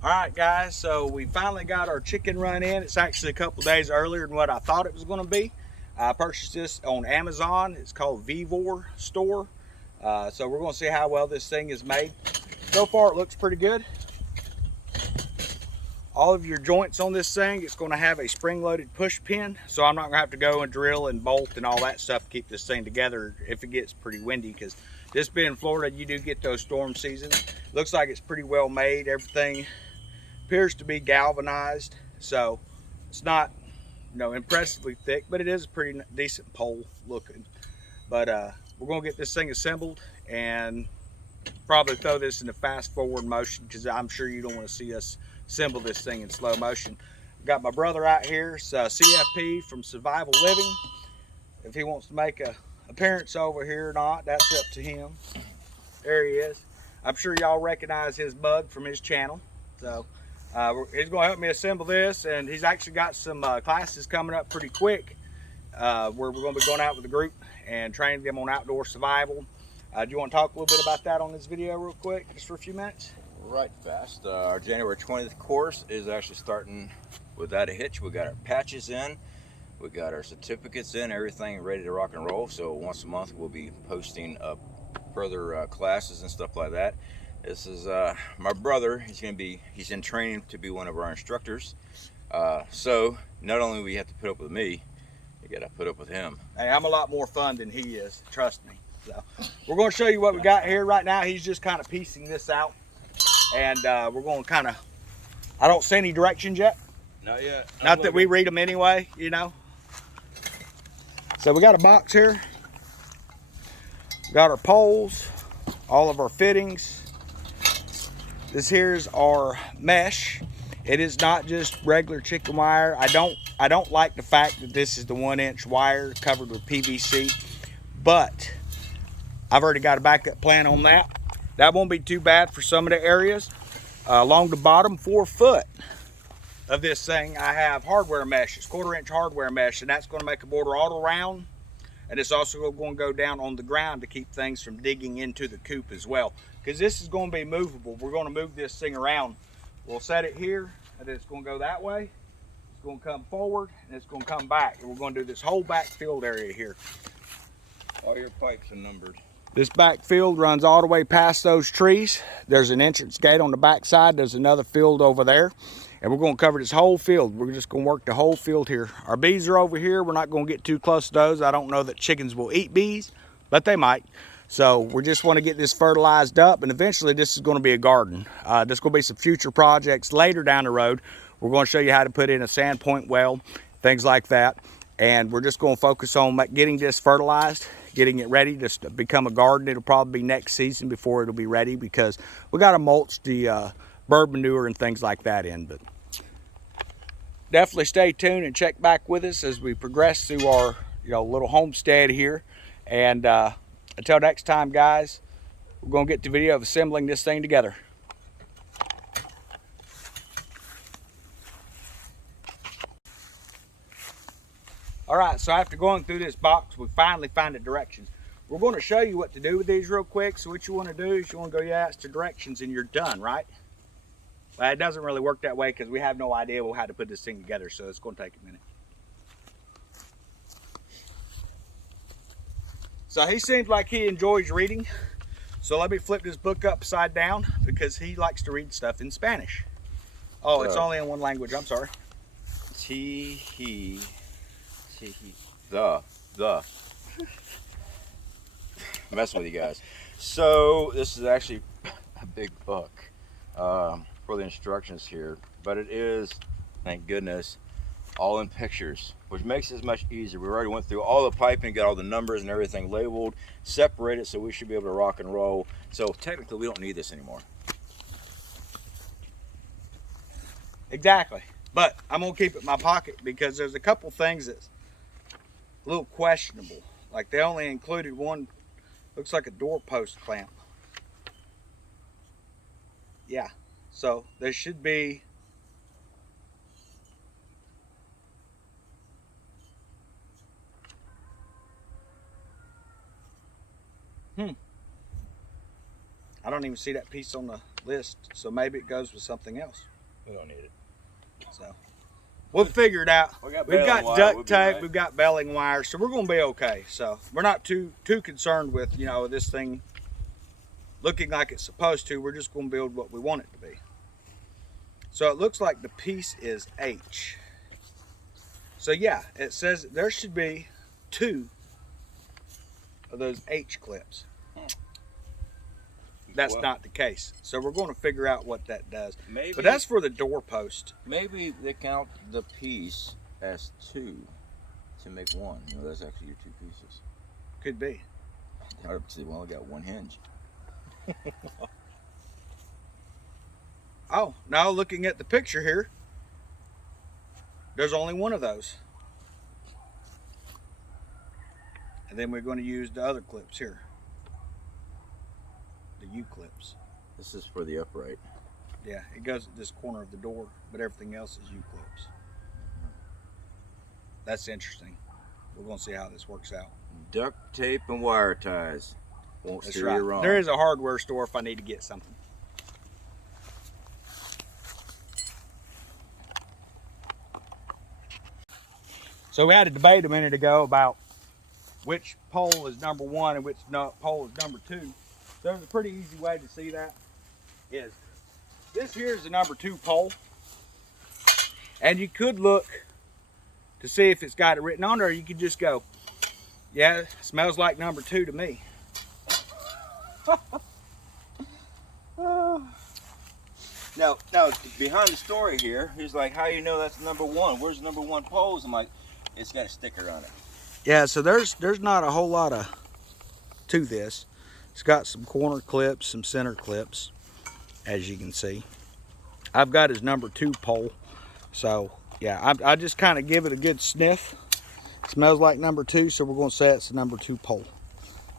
All right, guys, so we finally got our chicken run in. It's actually a couple days earlier than what I thought it was going to be. I purchased this on Amazon. It's called Vivor Store. So we're going to see how well this thing is made. So far, it looks pretty good. All of your joints on this thing, it's going to have a spring-loaded push pin, so I'm not going to have to go and drill and bolt and all that stuff to keep this thing together if it gets pretty windy, because this being Florida, you do get those storm seasons. Looks like it's pretty well made. Everything appears to be galvanized, so it's not, impressively thick, but it is a pretty decent pole looking. But we're going to get this thing assembled and probably throw this in the fast forward motion, because I'm sure you don't want to see us assemble this thing in slow motion. I've got my brother out here, it's CFP from Survival Living. If he wants to make a appearance over here or not, that's up to him. There he is. I'm sure y'all recognize his bug from his channel. So he's going to help me assemble this, and he's actually got some classes coming up pretty quick where we're going to be going out with a group and training them on outdoor survival. Do you want to talk a little bit about that on this video real quick, just for a few minutes? Right fast. Our January 20th course is actually starting without a hitch. We got our patches in, we got our certificates in, everything ready to rock and roll. So once a month we'll be posting up further classes and stuff like that. This is my brother. He's in training to be one of our instructors. So not only we have to put up with me, you got to put up with him. Hey, I'm a lot more fun than he is, trust me. So we're going to show you what we got here right now. He's just kind of piecing this out, and we're going to kind of, I don't see any directions yet. Not yet. Not that we read them anyway, So we got a box here. We got our poles, all of our fittings. This here's our mesh. It is not just regular chicken wire. I don't like the fact that this is the 1-inch wire covered with PVC, but I've already got a backup plan on that. That won't be too bad for some of the areas. Along the bottom 4 foot of this thing, I have hardware mesh. It's 1/4-inch hardware mesh, and that's going to make a border all around. And it's also going to go down on the ground to keep things from digging into the coop as well, because this is going to be movable. We're going to move this thing around. We'll set it here, and it's going to go that way. It's going to come forward, and it's going to come back. And we're going to do this whole back field area here. All your pipes are numbered. This back field runs all the way past those trees. There's an entrance gate on the back side. There's another field over there. And we're going to cover this whole field. We're just going to work the whole field here. Our bees are over here. We're not going to get too close to those. I don't know that chickens will eat bees, but they might. So we just want to get this fertilized up, and eventually this is going to be a garden. There's going to be some future projects later down the road. We're going to show you how to put in a sand point well, things like that. And we're just going to focus on getting this fertilized, getting it ready to become a garden. It'll probably be next season before it'll be ready, because we got to mulch the bird manure and things like that in. But definitely stay tuned and check back with us as we progress through our little homestead here. And until next time, guys, we're going to get the video of assembling this thing together. All right, so after going through this box, we finally found the directions. We're going to show you what to do with these real quick. So what you want to do is you want to go, yeah, it's the directions, and you're done, right? Well, it doesn't really work that way, because we have no idea how to put this thing together, so it's going to take a minute. So he seems like he enjoys reading. So let me flip this book upside down, because he likes to read stuff in Spanish. Oh, it's only in one language, I'm sorry. The. Messing with you guys. So this is actually a big book for the instructions here, but it is, thank goodness, all in pictures, which makes it much easier. We already went through all the piping, got all the numbers and everything labeled, separated, so we should be able to rock and roll. So technically we don't need this anymore. Exactly. But I'm going to keep it in my pocket, because there's a couple things that's a little questionable. Like, they only included one, looks like a doorpost clamp. Yeah, so there should be I don't even see that piece on the list, so maybe it goes with something else. We don't need it. So we'll figure it out. We've We've got wire, duct we'll be tape, right. we've got belling wire, so we're gonna be okay. So we're not too concerned with, you know, this thing looking like it's supposed to. We're just gonna build what we want it to be. So it looks like the piece is H. So yeah, it says there should be 2 of those H clips. That's Well, not the case. So we're going to figure out what that does. maybe, But that's for the doorpost. maybe they count the piece as 2 to make 1. You know, that's actually your 2 pieces. Could be. See, we only got 1 hinge. Oh, now looking at the picture here, there's only 1 of those. And then we're going to use the other clips here. The U clips. This is for the upright. Yeah, it goes at this corner of the door, but everything else is U clips. That's interesting. We're going to see how this works out. Duct tape and wire ties. Won't That's steer right. you wrong. There is a hardware store if I need to get something. So we had a debate a minute ago about which pole is number 1 and which pole is number 2. There's a pretty easy way to see that. Is this here is the number 2 pole, and you could look to see if it's got it written on there, or you could just go, yeah, it smells like number 2 to me. Now, behind the story here, he's like, how you know that's number 1? Where's the number 1 poles? I'm like, it's got a sticker on it. Yeah, so there's not a whole lot to this. It's got some corner clips, some center clips, as you can see. I've got his number 2 pole, so yeah, I just kind of give it a good sniff. It smells like number 2, so we're going to say it's the number 2 pole.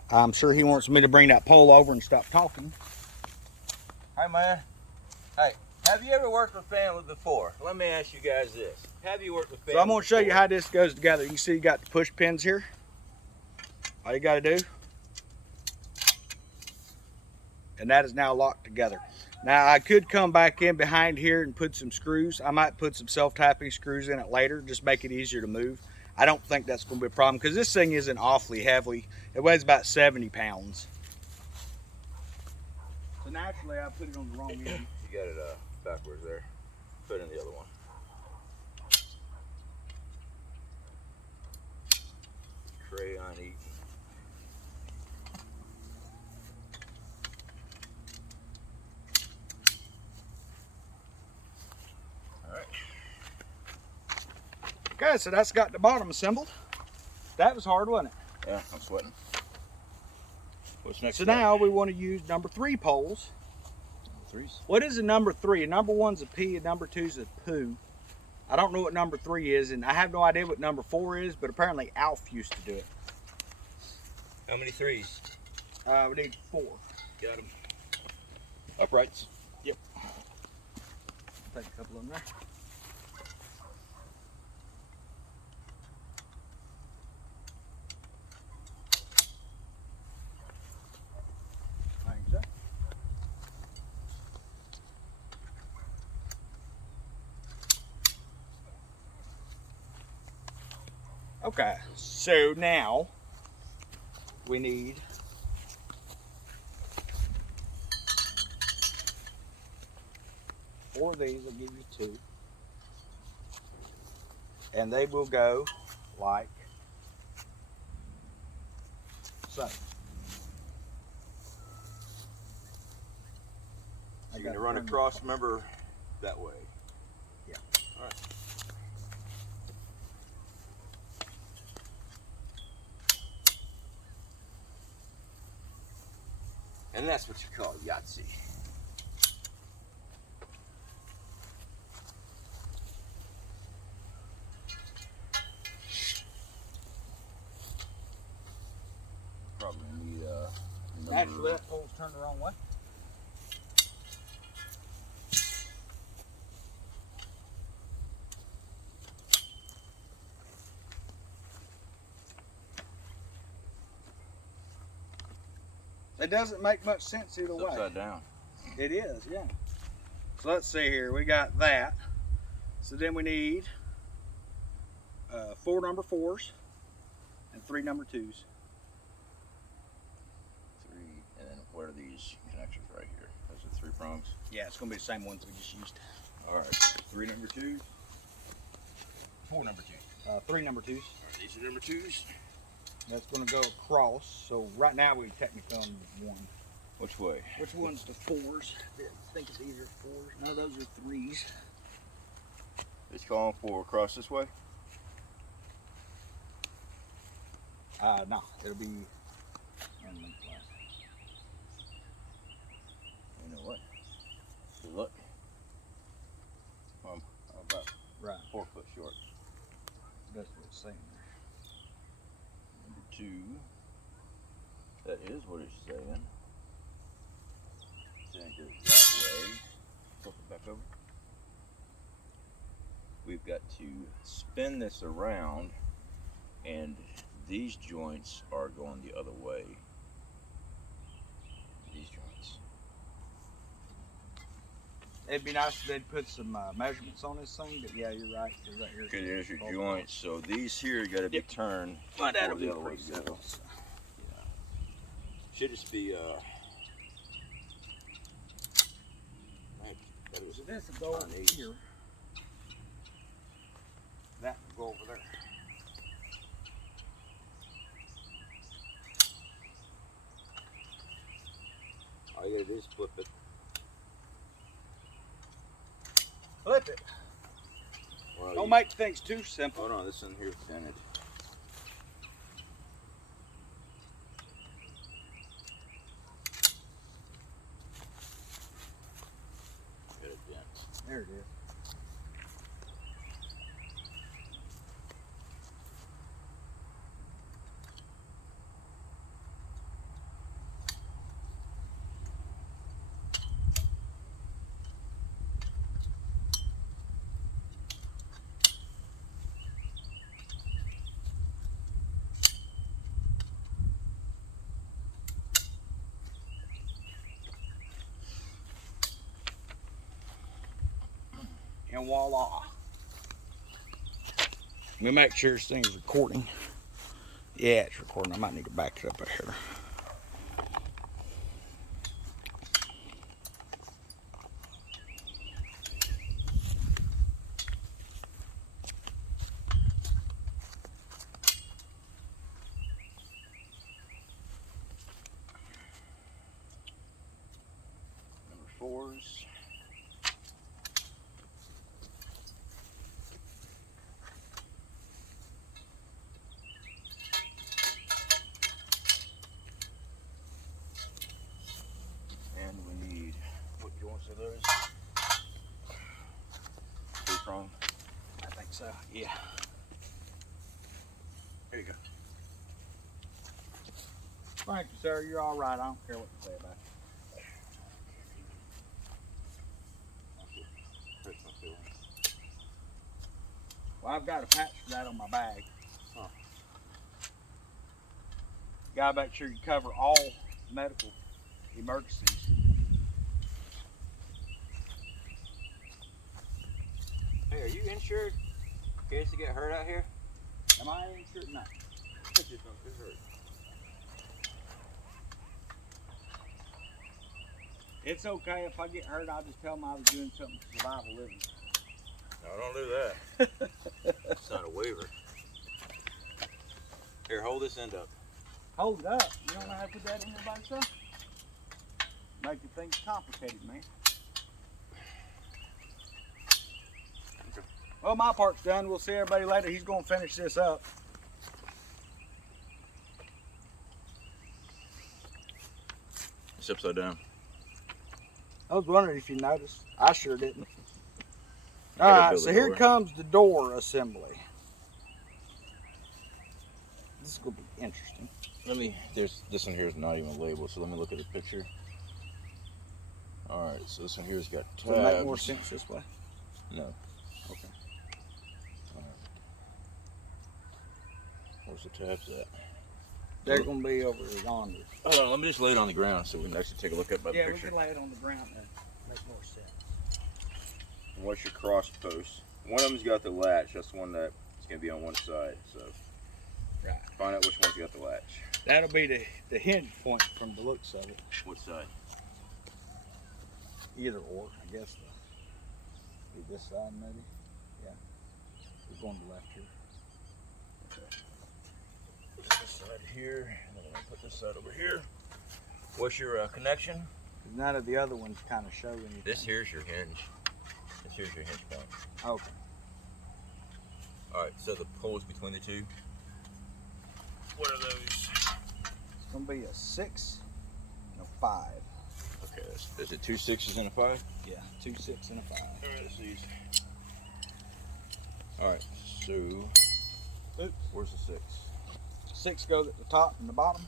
I'm sure he wants me to bring that pole over and stop talking. Hi, man. Hey, have you ever worked with family before? Let me ask you guys this. Have you worked with family So I'm going to show you before? how this goes together. You see you got the push pins here. All you got to do, and that is now locked together. Now I could come back in behind here and put some screws. I might put some self-tapping screws in it later, just make it easier to move. I don't think that's going to be a problem because this thing isn't awfully heavy. It weighs about 70 pounds. So naturally I put it on the wrong end. You got it backwards there. Put in the other one. Crayon eating. Alright. Okay, so that's got the bottom assembled. That was hard, wasn't it? Yeah, I'm sweating. What's next? So now we want to use number 3 poles. Threes. What is a number 3? A number 1's a P, a number 2's a poo. I don't know what number 3 is, and I have no idea what number 4 is, but apparently Alf used to do it. How many 3s? We need 4. Got them. Uprights. Yep. Take a couple of them there. Like so. Okay, so now we need 4 of these. I'll give you 2. And they will go like so. You're going to run across, remember, that way. Yeah. All right. And that's what you call Yahtzee. Probably need Actually, that pole's turned the wrong way. It doesn't make much sense either It's way. upside down. It is, yeah. So let's see here. We got that. So then we need 4 number 4s and 3 number 2s. 3, and then what are these connections right here? Those are 3 prongs. Yeah, it's gonna be the same ones we just used. All right, 3 number 2s, 4 number 2. 3 number 2s. All right, these are number 2s. That's gonna go across. So right now we technically on 1. Which way? Which one's the 4s? I think it's either 4s. No, those are 3s. It's calling for across this way. No, it'll be. You know what? Good luck. I'm about right. 4 foot short. That's what it's saying Number 2. That is what it's saying. Then it goes that way. Flip it back over. We've got to spin this around, and these joints are going the other way. These joints. It'd be nice if they'd put some measurements on this thing, but yeah, you're right. Cause right here. Okay, there's your joints. So these here got to be turned Well, that'll for be the other way pretty to go. simple. Yeah. Should just be So this will go over these. here. That will go over there. All you gotta do is flip it. Flip it. Well, Don't make things too simple. Hold on, this one here's dented. Got a dent. There it is. And voila. Let me make sure this thing's recording. Yeah, it's recording. I might need to back it up right here. Number 4s. And we need, what joints are those? 3 prong. I think so. Yeah. There you go. Thank you, sir. You're all right. I don't care what you say about it. Hurts my feelings. Well, I've got a patch for that on my bag. Huh. Gotta make sure you cover all medical emergencies. Hey, are you insured in case you get hurt out here? Am I insured? No. Just don't get hurt. It's okay if I get hurt. I'll just tell them I was doing something for survival living. No, don't do that. It's not a waiver. Here, hold this end up. Hold it up. You don't know how to put that in there by yourself? Making things complicated, man. Okay. Well, my part's done. We'll see everybody later. He's going to finish this up. It's upside down. I was wondering if you noticed. I sure didn't. I All gotta right, build so the here door. comes the door assembly. This is going to be interesting. This one here is not even labeled, so let me look at the picture. Alright, so this one here's got tabs. Does it make more sense this way? No. Okay. Alright. Where's the tabs at? They're gonna be over yonder. Hold on, let me just lay it on the ground so we can actually take a look at my Yeah, we picture. can lay it on the ground and make more sense. And what's your cross post? One of them's got the latch. That's the one that's gonna be on one side. So Right. find out which one's got the latch. That'll be the hinge point from the looks of it. What side? Either or, I guess. Be this side maybe. Yeah. We're going to left here. Put this side here, and then I'm gonna put this side over here. What's your connection? None of the other ones kind of show anything. This here's your hinge. This here's your hinge point. Okay. All right. So the poles between the two. What are those? It's gonna be a 6 and a 5. Okay. Is it 2 6s and a 5? Yeah, 2 6 and a 5. All right. That's easy. All right. So, Oops. where's the 6? 6 goes at the top and the bottom.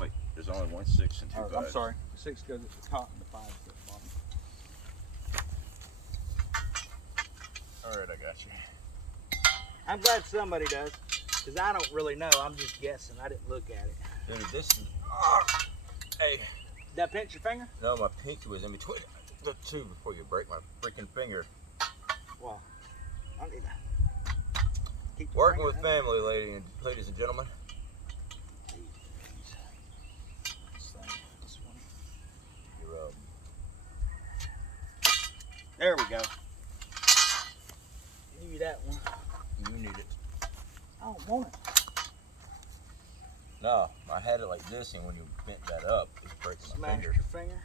Wait. There's only 1 6 and 2 Or, 5s. I'm sorry. The 6 goes at the top and the 5 goes at the bottom. All right. I got you. I'm glad somebody does, because I don't really know. I'm just guessing. I didn't look at it. Dude, this is. Hey. Did that pinch your finger? No, my pinky was in between the two before you break my freaking finger. Well, I need to keep the Working finger with in. family, ladies and gentlemen. This one. You're, There we go. Give you that one. you need it. I don't want it. No, I had it like this, and when you bent that up, it's breaking my Smashed finger. your finger.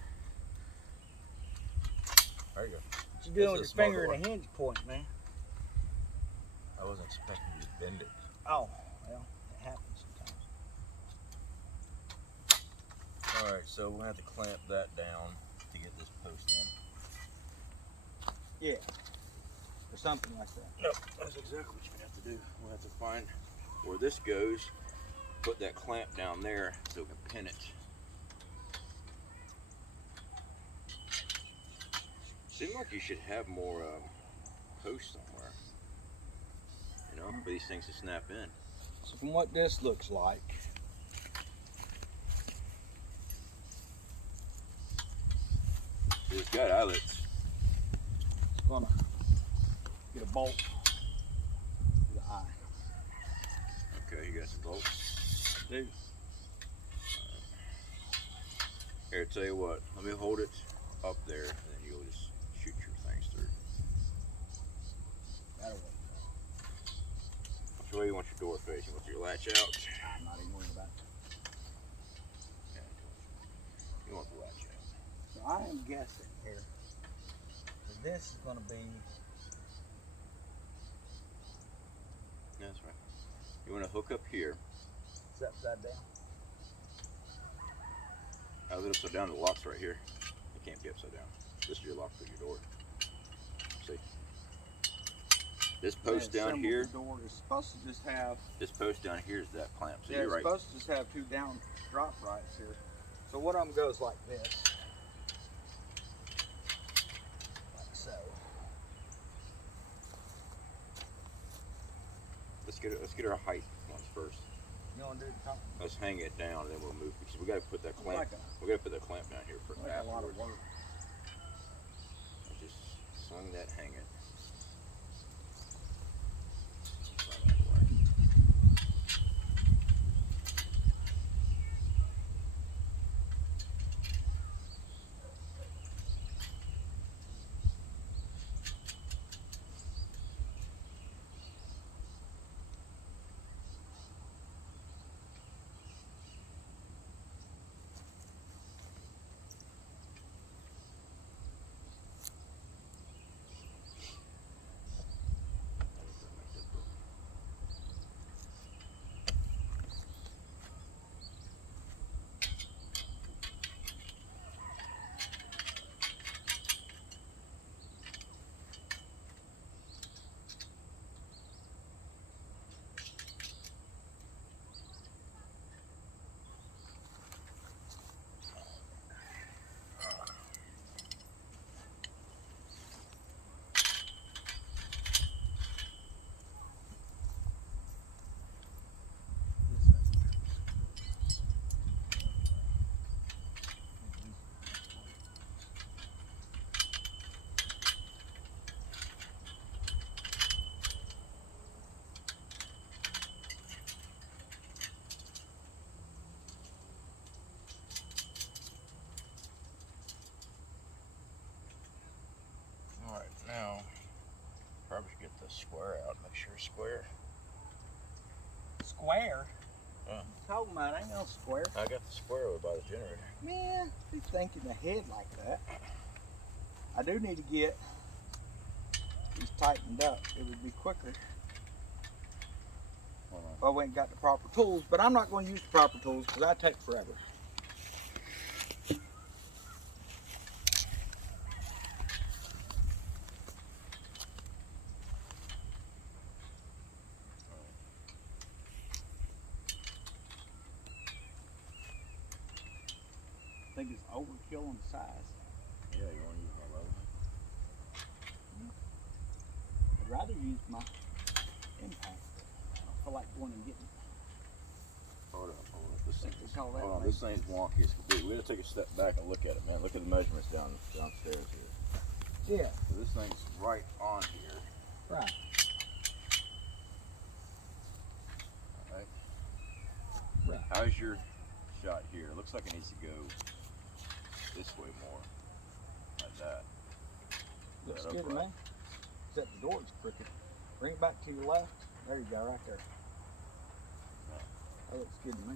There you go. What you doing with This your is a finger smaller in a hinge point, man? I wasn't expecting you to bend it. Oh, well, it happens sometimes. All right, so we'll have to clamp that down to get this post in. Yeah. Or something like that. No, that's exactly what you're gonna have to do. We'll have to find where this goes, put that clamp down there so we can pin it. Seems like you should have more posts somewhere, you know, for these things to snap in. So from what this looks like, It's got eyelets. it's gonna get a bolt to the eye. Okay, you got some bolts. Dude. Here, tell you what, let me hold it up there, and then you'll just shoot your things through. That'll work. Which way you want your door facing? Want your latch out? I'm not even worried about it. Yeah, you want the latch out. So I am guessing here that this is gonna be That's right. You want to hook up here. it's upside down. How's it upside down? The lock's right here. It can't be upside down. This is your lock for your door. See? This post Yeah, down symbol here, the door is supposed to just have this post down here is that clamp. So yeah, you're it's right. supposed to just have 2 down drop rights here. So one of them goes like this. Like so. Let's get our height ones first. You wanna do the top? Let's hang it down and then we'll move because we got to put that clamp. Like We got to put that clamp down here for a lot afterwards. of work. And just swing that, hang it. square. Yeah. Talking about ain't no square. I got the square over by the generator. Man, be thinking ahead like that. I do need to get these tightened up. It would be quicker if I went and got the proper tools, but I'm not going to use the proper tools because that take forever. I think it's overkill on the size. Yeah, you want to use my low one? I'd rather use my impact. I don't feel like going and getting. Hold up. This thing, Call that hold on. This thing's wonky as can be. We got to take a step back and look at it, man. Look at the measurements downstairs here. Yeah. So this thing's right on here. Right. All right. Right. How's your shot here? It looks like it needs to go this way more, like that. Looks That good to upright. me. Except the door's crooked. Bring it back to your left. There you go, right there. That looks good to me.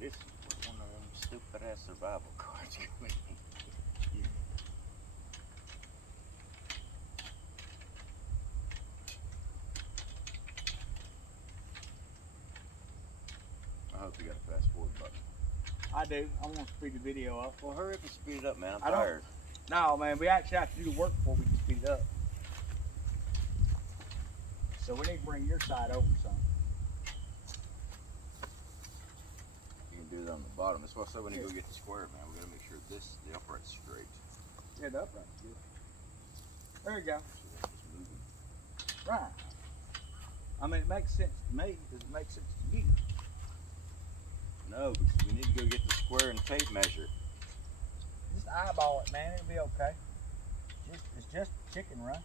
This is one of them stupid ass survival cards. I hope you got a fast forward button. I do. I want to speed the video up. Well, hurry up and speed it up, man. I I'm don't- tired. No, man, we actually have to do the work before we can speed it up. So we need to bring your side over some. You can do it on the bottom. That's why I said when you go get the square, man, we gotta make sure the upright's straight. Yeah, the upright's good. There you go. So that's just moving. Right. I mean, it makes sense to me. Does it make sense to you? No, because we need to go get the square and tape measure. Just eyeball it, man. It'll be okay. It's just a chicken run.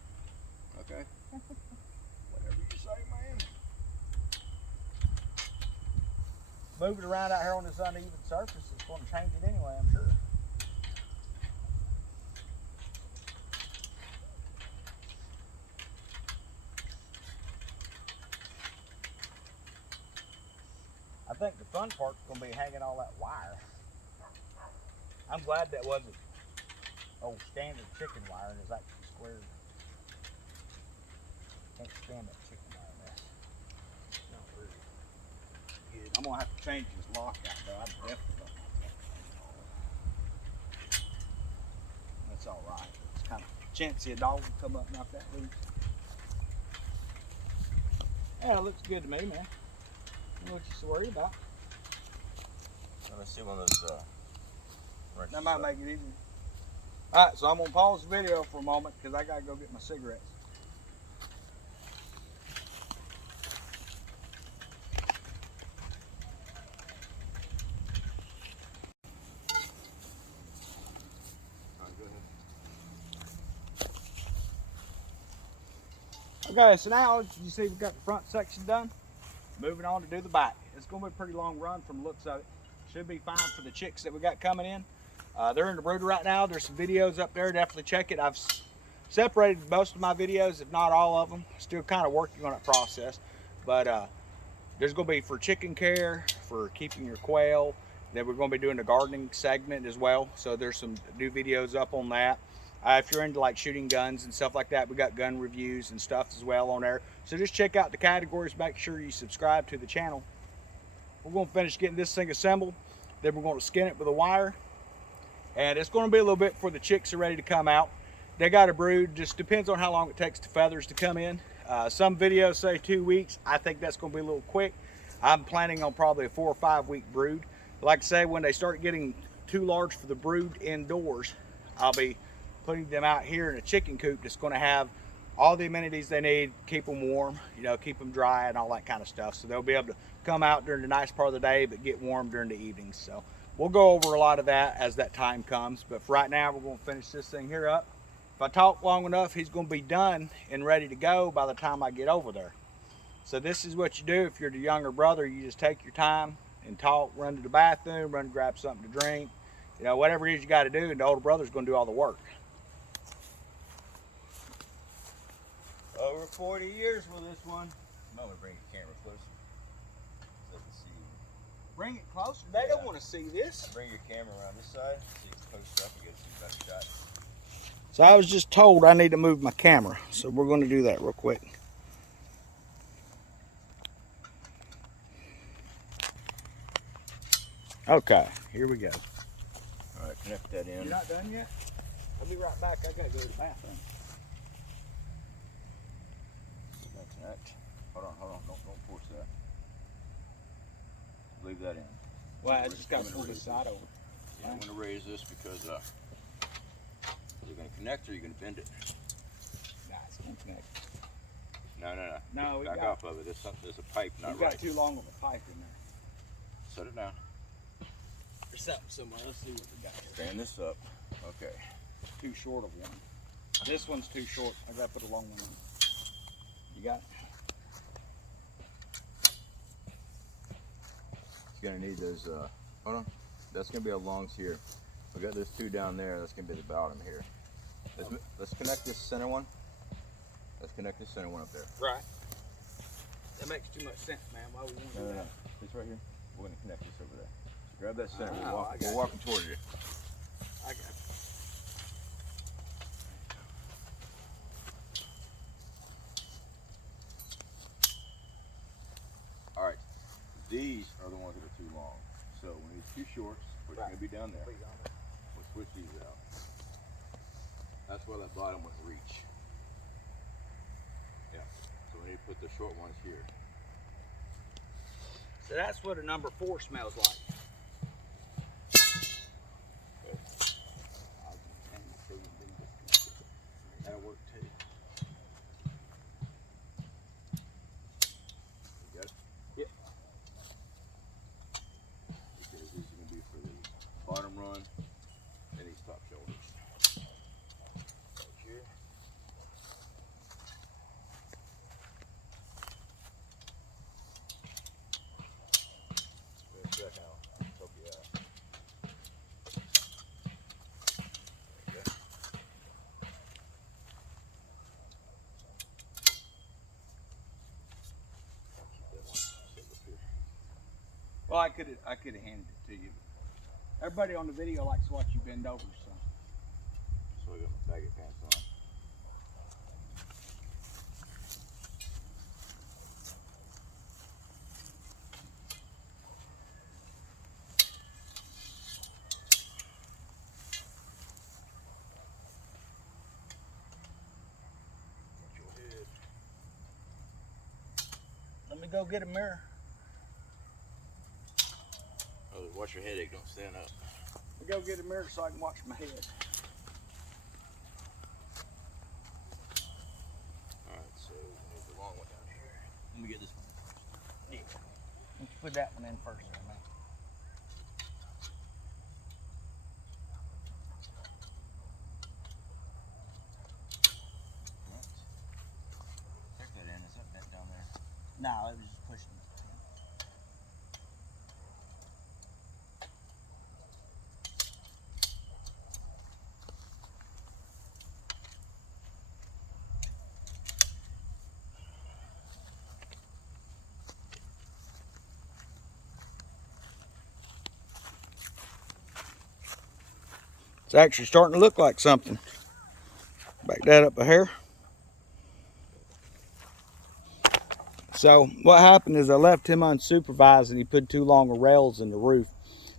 Okay. Whatever you say, man. Move it around out here on this uneven surface. It's going to change it anyway, I'm sure. I think the fun part's going to be hanging all that wire. I'm glad that wasn't old standard chicken wire and it's actually squared. Can't stand that chicken wire mess. Not really good. I'm gonna have to change this lock out though. I definitely don't want that. That's all right. It's kind of chancy a dog will come up and knock that loose. Yeah, it looks good to me, man. You know what you're so worried about. So let's see one of those wrenches. That might make it easier. Alright, so I'm gonna pause the video for a moment because I gotta go get my cigarettes. Okay, so now you see we've got the front section done. Moving on to do the back. It's going to be a pretty long run from the looks of it. Should be fine for the chicks that we got coming in. They're in the brooder right now. There's some videos up there. Definitely check it. I've separated most of my videos, if not all of them. Still kind of working on that process. But there's going to be for chicken care, for keeping your quail. Then we're going to be doing the gardening segment as well. So there's some new videos up on that. If you're into like shooting guns and stuff like that, we got gun reviews and stuff as well on there. So just check out the categories. Make sure you subscribe to the channel. We're going to finish getting this thing assembled. Then we're going to skin it with a wire. And it's going to be a little bit before the chicks are ready to come out. They got a brood. Just depends on how long it takes the feathers to come in. Some videos say 2 weeks. I think that's going to be a little quick. I'm planning on probably a 4 or 5 week brood. Like I say, when they start getting too large for the brood indoors, I'll be putting them out here in a chicken coop that's going to have all the amenities they need, keep them warm, you know, keep them dry and all that kind of stuff. So they'll be able to come out during the nice part of the day, but get warm during the evenings. So we'll go over a lot of that as that time comes. But for right now, we're going to finish this thing here up. If I talk long enough, he's going to be done and ready to go by the time I get over there. So this is what you do if you're the younger brother. You just take your time and talk, run to the bathroom, run to grab something to drink, you know, whatever it is you got to do, and the older brother's going to do all the work. Over 40 years with this one. I'm gonna bring the camera closer so they can see. Bring it closer. They don't want to see this. Bring your camera around this side so you can post up and get some better shots. So I was just told I need to move my camera, so we're going to do that real quick. Okay, here we go. All right, connect that in. You're not done yet? I'll be right back. I gotta go to the bathroom. Connect. Hold on, don't force that. Leave that in. Well, I just gotta pull this side over. Yeah, I'm gonna raise this because you're gonna connect or you're gonna bend it. Nah, it's gonna connect. No. No, we back got, off of it. There's a pipe not we right. got too long of a pipe in there. Set it down. There's something somewhere. Let's see what we got here. Stand this up. Okay. Too short of one. This one's too short. I gotta put a long one in. You got it? You're gonna need those. Hold on. That's gonna be our longs here. We got those two down there. That's gonna be the bottom here. Let's connect this center one. Let's connect this center one up there. Right. That makes too much sense, man. Why would we want to do that? This right here. We're gonna connect this over there. So grab that center. Oh, We're walking toward you. I got it. All right. These are the ones that are too long. So we need two shorts, which are gonna be down there. We'll switch these out. That's why that bottom wouldn't reach. Yeah. So we need to put the short ones here. So that's what a number 4 smells like. That'll work too. You got it? Yep. Because these are gonna be for the bottom run and these top shoulders. Right here. Wait a second, I'll help you out. There you go. I'll keep that one set up here. Well, I could have handed it to you. Everybody on the video likes to watch you bend over, so. So I got my baggy pants on. Got your head. Let me go get a mirror. Oh, watch your headache, don't stand up. Let me go get a mirror so I can watch my head. Alright, so we need the long one down here. Let me get this one first. Yeah. You put that one in first, there, man. Check that in. Is that bent down there? No, it was just pushing it. It's actually starting to look like something. Back that up a hair. So what happened is I left him unsupervised and he put too long of rails in the roof.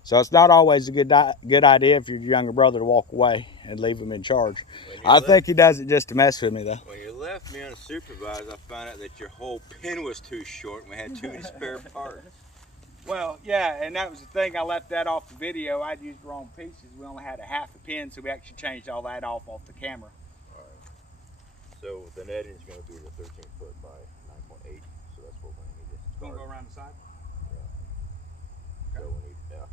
So it's not always a good idea if you're your younger brother to walk away and leave him in charge. I think he does it just to mess with me though. When you left me unsupervised, I found out that your whole pin was too short and we had two spare parts. Well, yeah, and that was the thing. I left that off the video. I'd used the wrong pieces. We only had a half a pin, so we actually changed all that off the camera. Alright. So the netting is going to be the 13 foot by 9.8. So that's what we're going to need. It's going to go around the side? Yeah. So we need, yeah.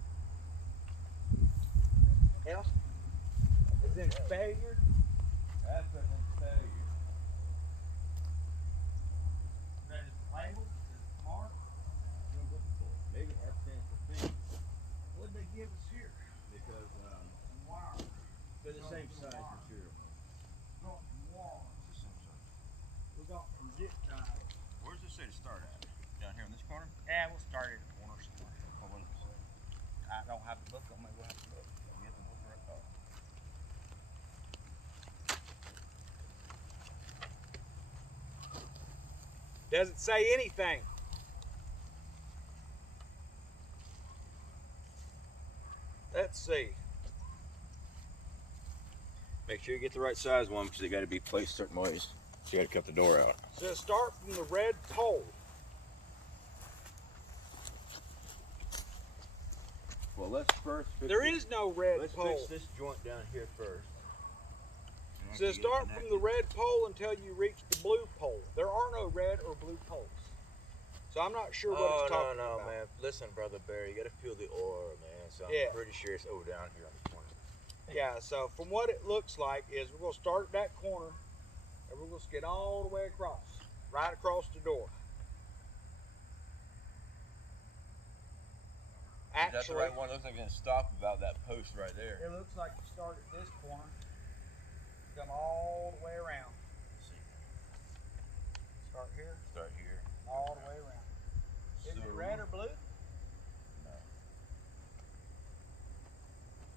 hell? Is it failure? That's a failure. That is labeled? Is it marked? Maybe F stands for thing. What did they give us here? Because Wire. they're the same size material. We got some wires. It's the same size. We got some zip ties. Where does it say to start at? Down here in this corner? Yeah, we'll start at the corner somewhere. Or what does it say? I don't have the book on me. We'll have to look. You have to look right up. Doesn't say anything. Let's see. Make sure you get the right size one because they got to be placed certain ways. So you got to cut the door out. So start from the red pole. Well, let's first fix There is no red Let's pole. fix this joint down here first. So start from the red pole until you reach the blue pole. There are no red or blue poles. So I'm not sure what it's talking about. man. Listen, Brother Barry, you got to feel the aura, man. So I'm Yeah. pretty sure it's over down here on the corner. Yeah, so from what it looks like is we're going to start at that corner and we're going to skid all the way across, right across the door. Is that the right one? It looks like it's going to stop about that post right there. It looks like you start at this corner, come all the way around. Let's see. Start here, Start here. all the way around. Is it red or blue? No.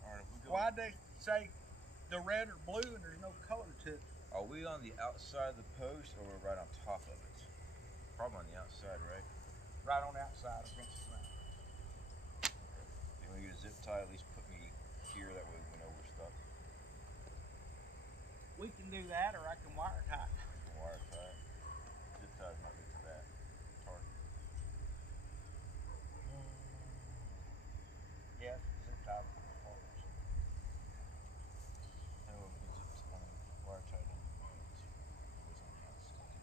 All right, if we go, Why'd they say the red or blue and there's no color to it? are we on the outside of the post or we're right on top of it? Probably on the outside, right? Right on the outside against the ground. You want to get a zip tie? At least put me here. That way we know we're stuck. We can do that, or I can wire tie. You can wire tie. Zip ties might be for that. Target. Yeah, zip tie for the poles. No, we can zip wire tie down the right. It was on the outside.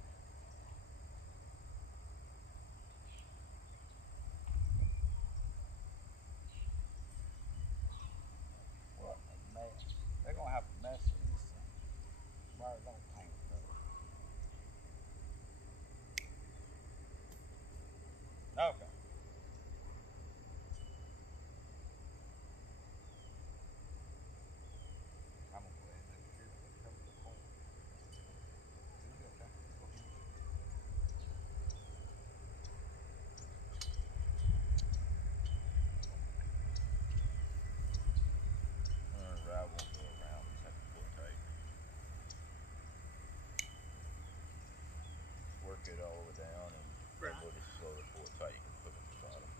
What a mess. They're gonna have a mess in this thing. Wires don't tangle though. Okay. I'm gonna go ahead and make sure they cover the pole. Okay. Unravel and go around. Just have to pull it tight. Work it all the way down and Right. we'll just slowly pull it tight. You can flip it to the bottom.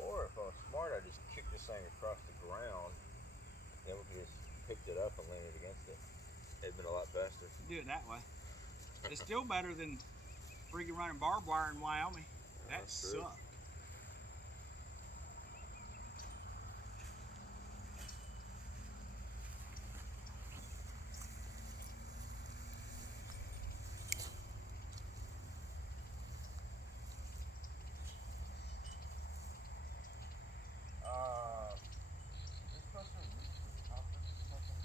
Or if I was smart, I'd just kick this thing across the ground. Then we could just picked it up and lean it against it. It'd been a lot faster. Do it that way. It's still better than freaking running barbed wire in Wyoming. That That's true. sucked. Is this supposed to reach the top of this something?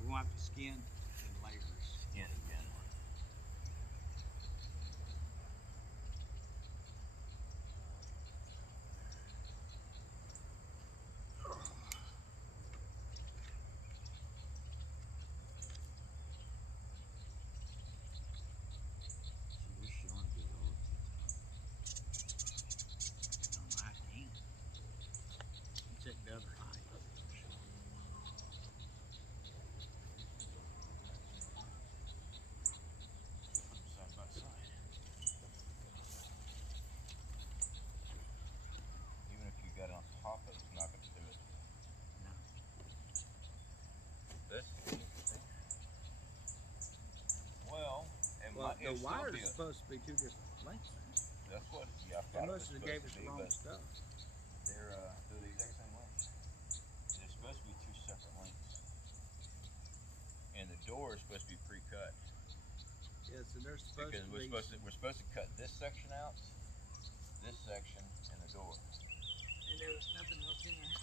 We're gonna have to skin in layers. Skin again. We're showing good old. On my hand. Check the other eye. Side by side. Even if you got it on top of it, it's not going to do it. No. This is interesting. Well, Well, it'll the still wire's be a- supposed to be two different lengths. That's what, yeah, I They thought it was must have supposed gave to us the be, wrong but stuff. they're the exact same length. They're supposed to be two separate lengths. And the door is supposed to be pre-cut. Yeah, so they're supposed Because to we're be. supposed to cut this section out this section and the door. And there was nothing else in there.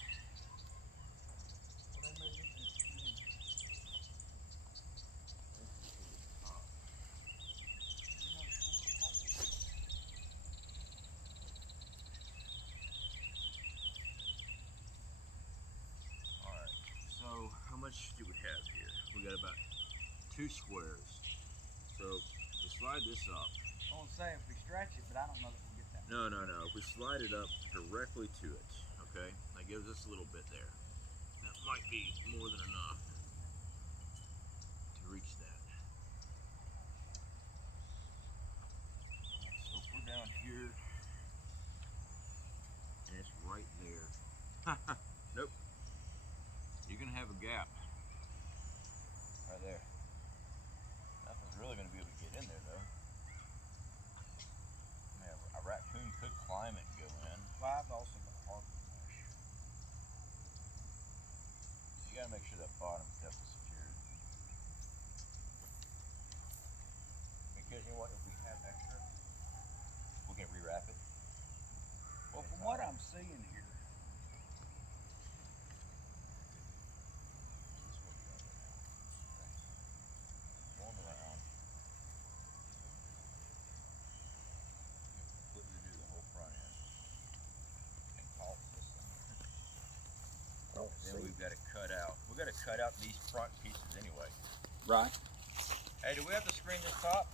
Well, they moved it. Alright, so how much do we have here? We got about 2 squares. So to slide this up, I want to say if we stretch it, but I don't know that we'll get that. no. If we slide it up directly to it, okay, that gives us a little bit there. That might be more than enough to reach that. So if we're down here, and it's right there. Nope. You're gonna have a gap right there. Nothing's really gonna be able to get in there though. Man, a raccoon could climb it and go in. Well, I've also got hardwood mesh. You gotta make sure that bottom's definitely secured. Because you know what, if we have extra, we can rewrap it. Well, from what I'm seeing here, Going around. Completely do the whole front end. And call this in. oh, Then we've got to cut out. We've got to cut out these front pieces anyway. right? Hey, do we have to screen this top?